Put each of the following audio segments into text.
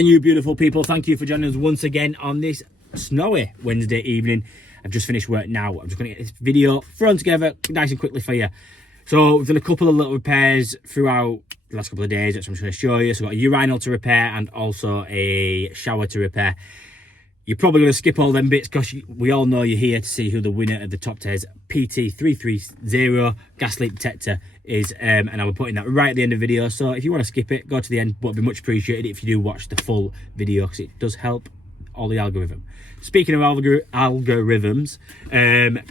And you beautiful people, thank you for joining us once again on this snowy Wednesday evening. I've just finished work now. I'm just going to get this video thrown together nice and quickly for you. So we've done a couple of little repairs throughout the last couple of days, which I'm just going to show you. So I've got a urinal to repair and also a shower to repair. You're probably going to skip all them bits because we all know you're here to see who the winner of the TopTes PT330 gas leak detector is, and I'll be putting that right at the end of the video. So if you want to skip it, go to the end, but it'd be much appreciated if you do watch the full video because it does help all the algorithm. Speaking of algorithms,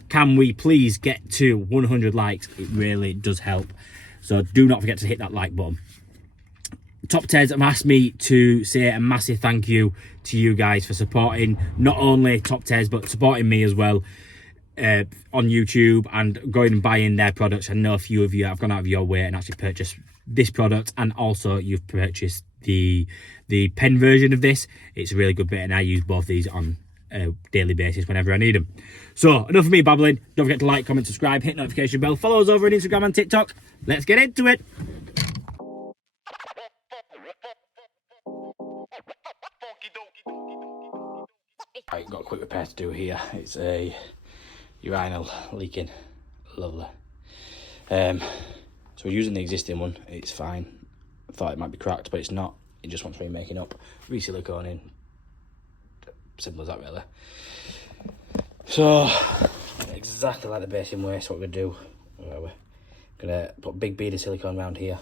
can we please get to 100 likes? It really does help. So do not forget to hit that like button. TopTes have asked me to say a massive thank you to you guys for supporting not only TopTes but supporting me as well on YouTube and going and buying their products. I know a few of you have gone out of your way and actually purchased this product, and also you've purchased the pen version of this. It's a really good bit and I use both these on a daily basis whenever I need them. So enough of me babbling. Don't forget to like, comment, subscribe, hit notification bell, follow us over on Instagram and TikTok. Let's get into it. Right, got a quick repair to do here. It's a urinal leaking. Lovely. So we're using the existing one. It's fine. I thought it might be cracked, but it's not. It just wants remaking up. Re-siliconing. Simple as that, really. So exactly like the basin waste, what we're gonna do, we're gonna put a big bead of silicone around here,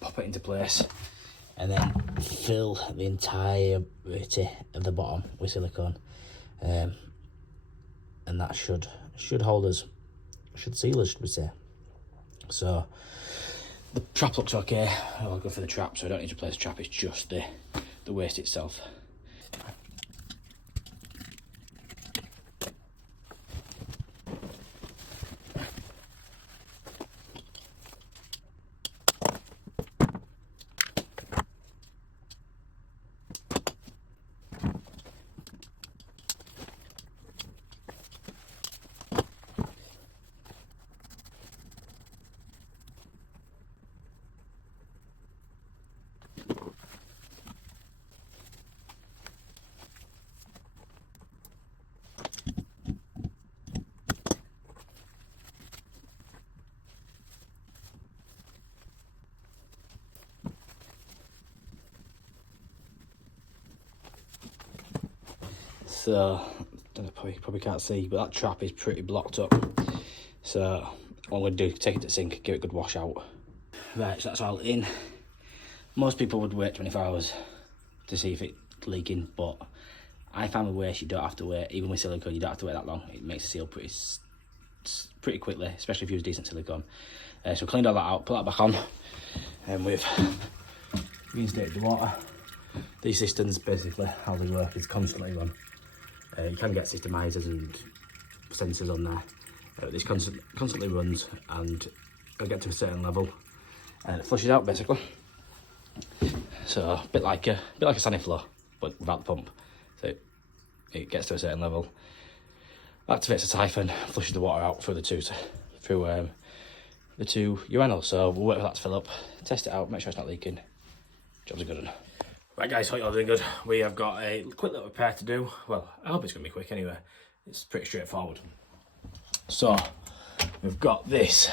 pop it into place, and then fill the entirety of the bottom with silicone, and that should hold us, should seal us, should we say. So the trap looks okay. I'll go for the trap, so I don't need to replace the trap. It's just the waste itself. So, probably can't see, but that trap is pretty blocked up. So, what I'm going to do, take it to the sink, give it a good wash out. Right, so that's all in. Most people would wait 24 hours to see if it's leaking, but I found with waste, you don't have to wait. Even with silicone, you don't have to wait that long. It makes the seal pretty quickly, especially if you use decent silicone. So cleaned all that out, put that back on, and we've reinstated the water. These systems, basically, how they work is constantly run. You can get systemizers and sensors on there. This constantly runs, and it'll get to a certain level, and it flushes out basically. So a bit like a Saniflow, but without the pump. So it gets to a certain level, activates the siphon, flushes the water out through the two urinals. So we'll wait for that to fill up, test it out, make sure it's not leaking. Job's a good one. Right guys, hope you're all doing good. We have got a quick little repair to do. Well, I hope it's going to be quick anyway. It's pretty straightforward. So, we've got this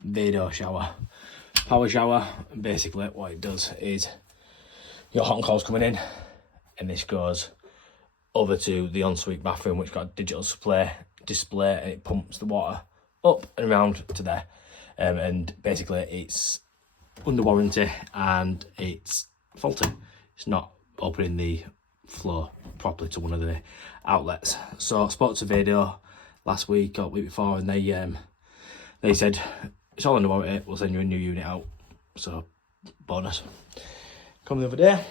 Vado shower. Power shower. And basically what it does is, your hot and cold's coming in, and this goes over to the ensuite bathroom, which got a digital display, and it pumps the water up and around to there. And basically it's under warranty and it's faulty. It's not opening the flow properly to one of the outlets. So I spoke to Vado last week or week before, and they said it's all under warranty, we'll send you a new unit out. So bonus. Come the other day.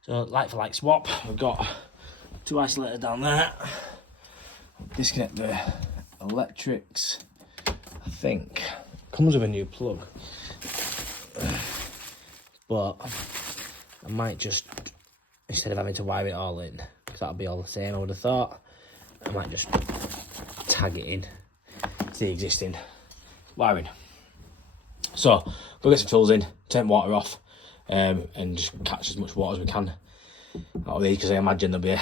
So like for like swap, we've got two isolators down there. Disconnect the electrics. I think comes with a new plug. But I might just, instead of having to wire it all in, because that'll be all the same, I would have thought, I might just tag it in to the existing wiring. So, go get some tools in, turn water off and just catch as much water as we can out of these, because I imagine there'll be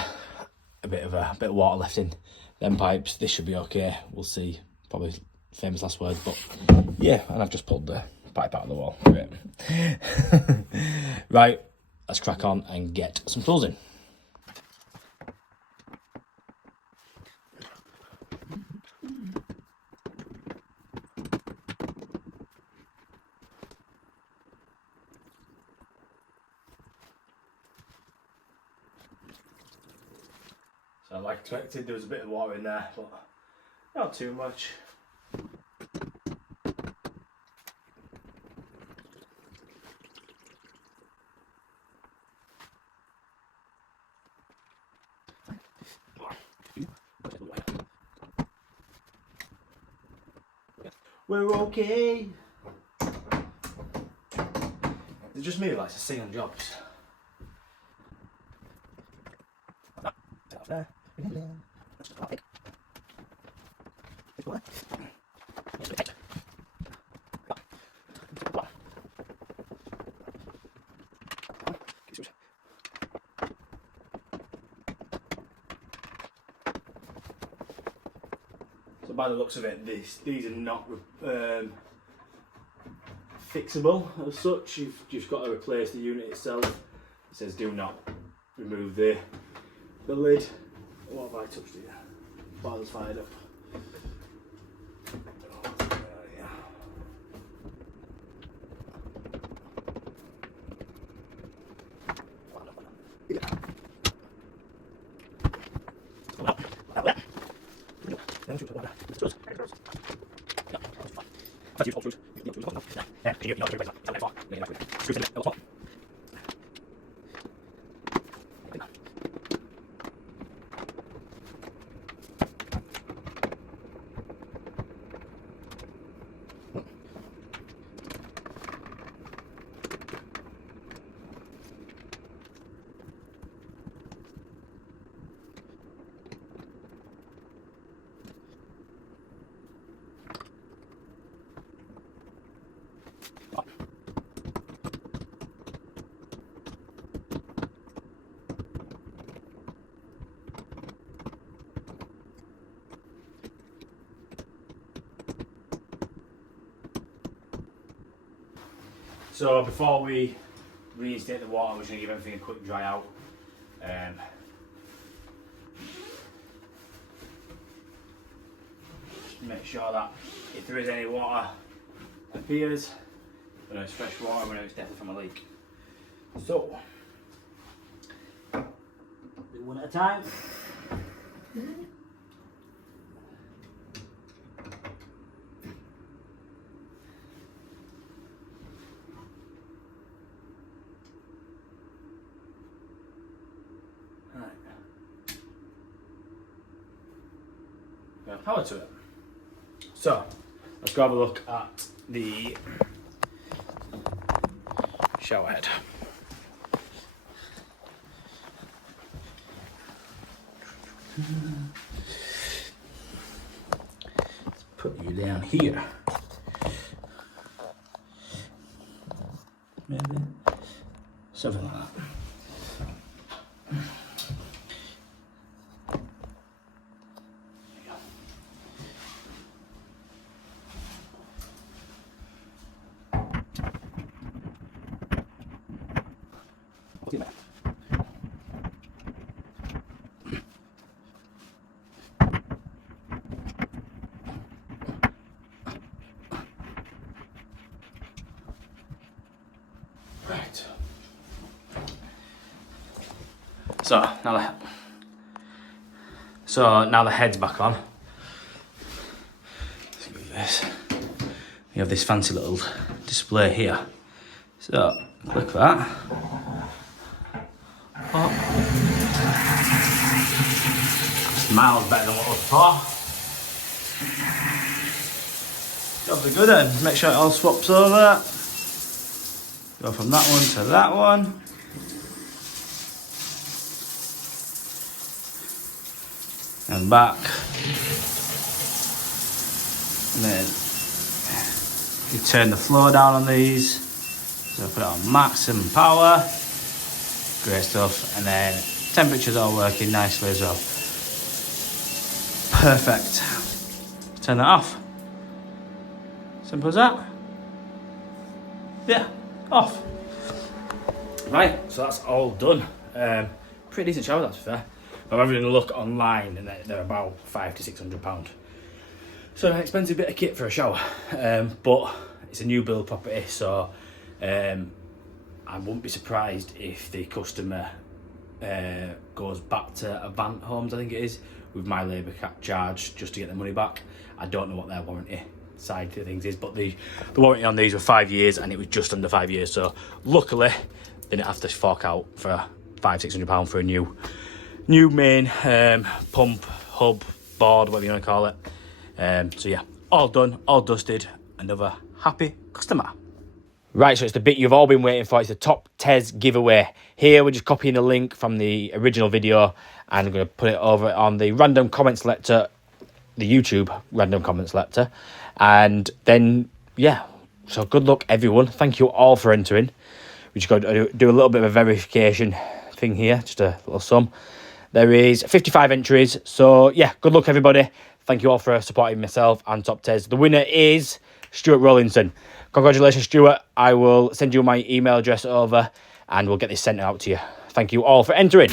a bit of water left in them pipes. This should be okay. We'll see. Probably famous last words, but yeah. And I've just pulled the pipe out of the wall. Great. Right, let's crack on and get some tools in. So like expected, there was a bit of water in there, but not too much. We're okay. It's just me who likes to sing on jobs. So by the looks of it, these are not fixable as such. You've just got to replace the unit itself. It says do not remove the lid. What have I touched here? File's fired up. So before we reinstate the water, we're just going to give everything a quick dry out. Just make sure that if there is any water appears, we know it's fresh water, we know it's definitely from a leak. So, do one at a time. Power to it. So let's go have a look at the shower head. Let's put you down here. Maybe something like that. Right. So now the head's back on. Let's do this. We have this fancy little display here. So click that. Oh. It's miles better than what it was before. Jobs are good then. Make sure it all swaps over. Go from that one to that one. And back. And then you turn the flow down on these. So put it on maximum power. Great stuff. And then temperature's all working nicely as well. Perfect. Turn that off. Simple as that. Yeah, off. Right, so that's all done. Pretty decent shower, that's fair. I'm having a look online and they're about £500 to £600. So an expensive bit of kit for a shower. But it's a new build property, so I wouldn't be surprised if the customer goes back to Avant Homes, I think it is, with my labour charge just to get their money back. I don't know what their warranty side of things is, but the warranty on these were 5 years and it was just under 5 years, so luckily they didn't have to fork out for £500-600 for a new main pump, hub, board, whatever you want to call it. So yeah, all done, all dusted, another happy customer. Right, so it's the bit you've all been waiting for. It's the TopTes giveaway. Here we're just copying a link from the original video and I'm going to put it over on the random comment selector, the YouTube random comment selector. And then, yeah, so good luck everyone. Thank you all for entering. We just got to do a little bit of a verification thing here, just a little sum. There is 55 entries, so yeah, good luck everybody. Thank you all for supporting myself and TopTes. The winner is Stuart Rollinson. Congratulations, Stuart. I will send you my email address over and we'll get this sent out to you. Thank you all for entering.